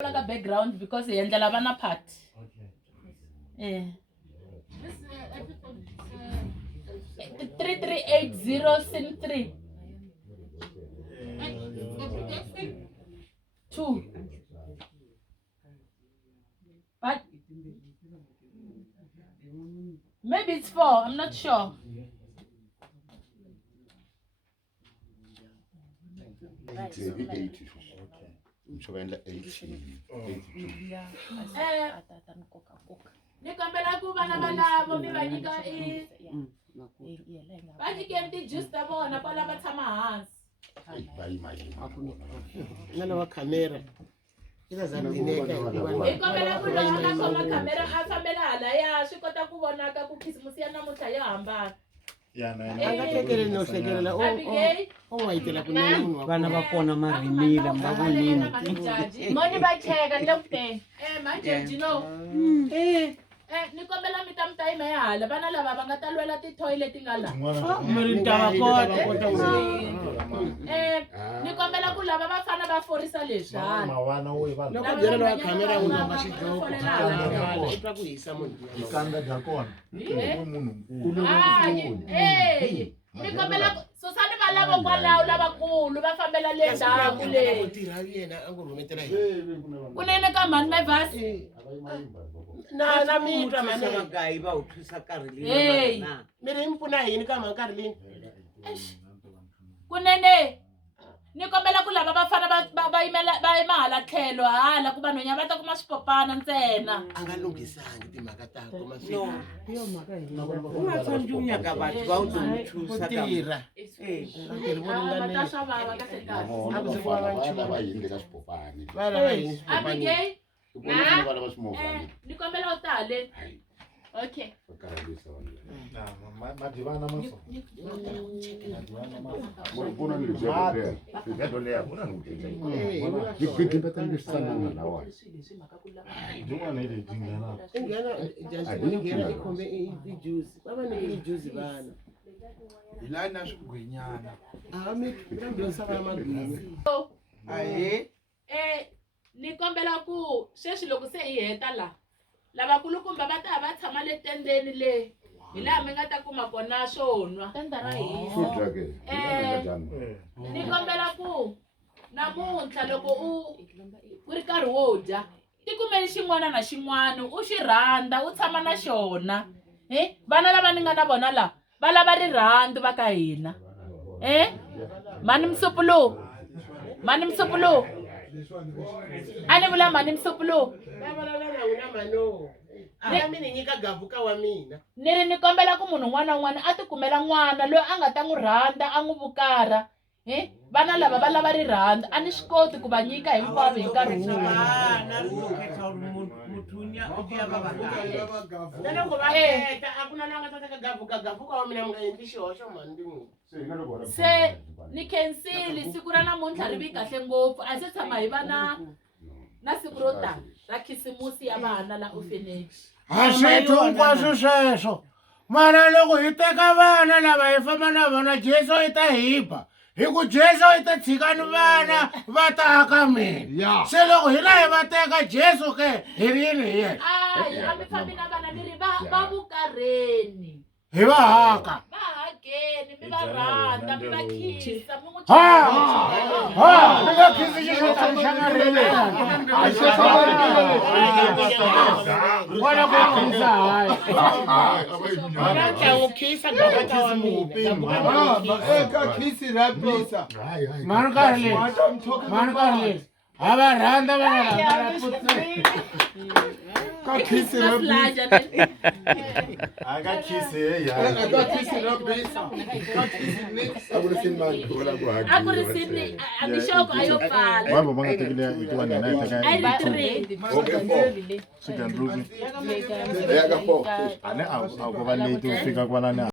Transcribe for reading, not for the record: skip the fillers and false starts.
like a background because he ended up on a part. Okay. 3380 sin 3. 2. But maybe it's 4. I'm not sure. Nikambela ku vana valavo mi va nyika va nyikeni ti-juice ta vona va lava tshama hansi na lava camera ina za ndineka hi kombela ku lava nga khoma camera a fambela halaya swi kota ku vonaka ku khisimusi ya namuntlha yo hambana anga tekele no hlekelela o wayitela kunene munhu vana va kona marimila mba vonini moni va cheka lokute majeji no ni kombela mi ta mi ta yima hala vana lava va nga ta lwela ti-toilet nga la mi ta va kota ni kombela ku lava va fana va forisa leswi hala loko byela lava camera un'we va xidloko i twa ku hisa munhu ikanda bya kona munhu ni kombela susani va lavo kwalawo lavakulu va fambela le ndhawu leyi tirha yena a ku rhumetela kunene ka mhani mevhasi na mitwa mane vagayi va wu thusa karhi leyi mi ri mi pfuna yini ka mhaka nkarhi lini kunene ni kombela ku lava vafana va yima hala tlhelo hala ku vanhwenya va ta kuma swipopana ntsena a nga lunghisangi timhaka tako u nga tsanjunya ka vanhu va wu thusa ka tirha ta swa vava kahle kahle a ku se kuva va nchumu va lava yini Abigail ni kombela u tale okay inghena ikhombe ijuice vavanike ijuice vana hilana swigwinyana mi rambyonisa va magwinya ni kombela ku sweswi loko se hi heta la lavakulukumba va ta va tshama le tendeni le hi laha mi nga ta kuma kona swo nwa tenda ra hina ni kombela ku namuntlha loko u ri karhi wo dya tikumeni xin'wana na xin'wana u xi rhandza u tshama na xona vana lava ni nga na vona la va lava rirhandzu va ka hina mani msupulu a ni vula mani msupulu mi ni nyika gavuka wa mina ni ri ni kombela ku munhu un'wana na un'wana a tikumela n'wana loyi a nga ta n'wi rhandza a n'wi vukara vana lava va lava rirhandzu a ni swi koti ku va nyika hinkwavo hi nkarhi wun'we na loko va heta a ku na la nga ta teka gavuka wa mina mi nga endli xihoxo mani ndi n'wi se ni khensili siku ra namuntlha ri vi kahle ngopfu a se tshama hi va na siku ro tala ra khisimusi ya vana la orphanage a swi hinkwaswo sweswo mara loko hi teka vana lava hi famba na vona Jesu i ta hiba hi ku Jesu i ta tshikani vana va ta aka mina se loko hina hi va teka Jesu ke hi ri yini hi yena a mi fambi na vana ni ri va vukarheni hi va haka va hakeni mi va rhandza mi va khisa mi n'wi ni nga khisi xixo xa mixangarile wena ku khisa hayi ta n'wi khisa gavuka wa mina eka khisi ra bisa mani karhi leyi a va rhandza vana lava ka khisi ra bisa aka khisi eka khisi ra bisa ka khisi next a ku ri sini a ni xoko a yo pfala wabo va nga tekile hikuva nina hi teka a yi ri 3 a ni a ku va late u fika kwalani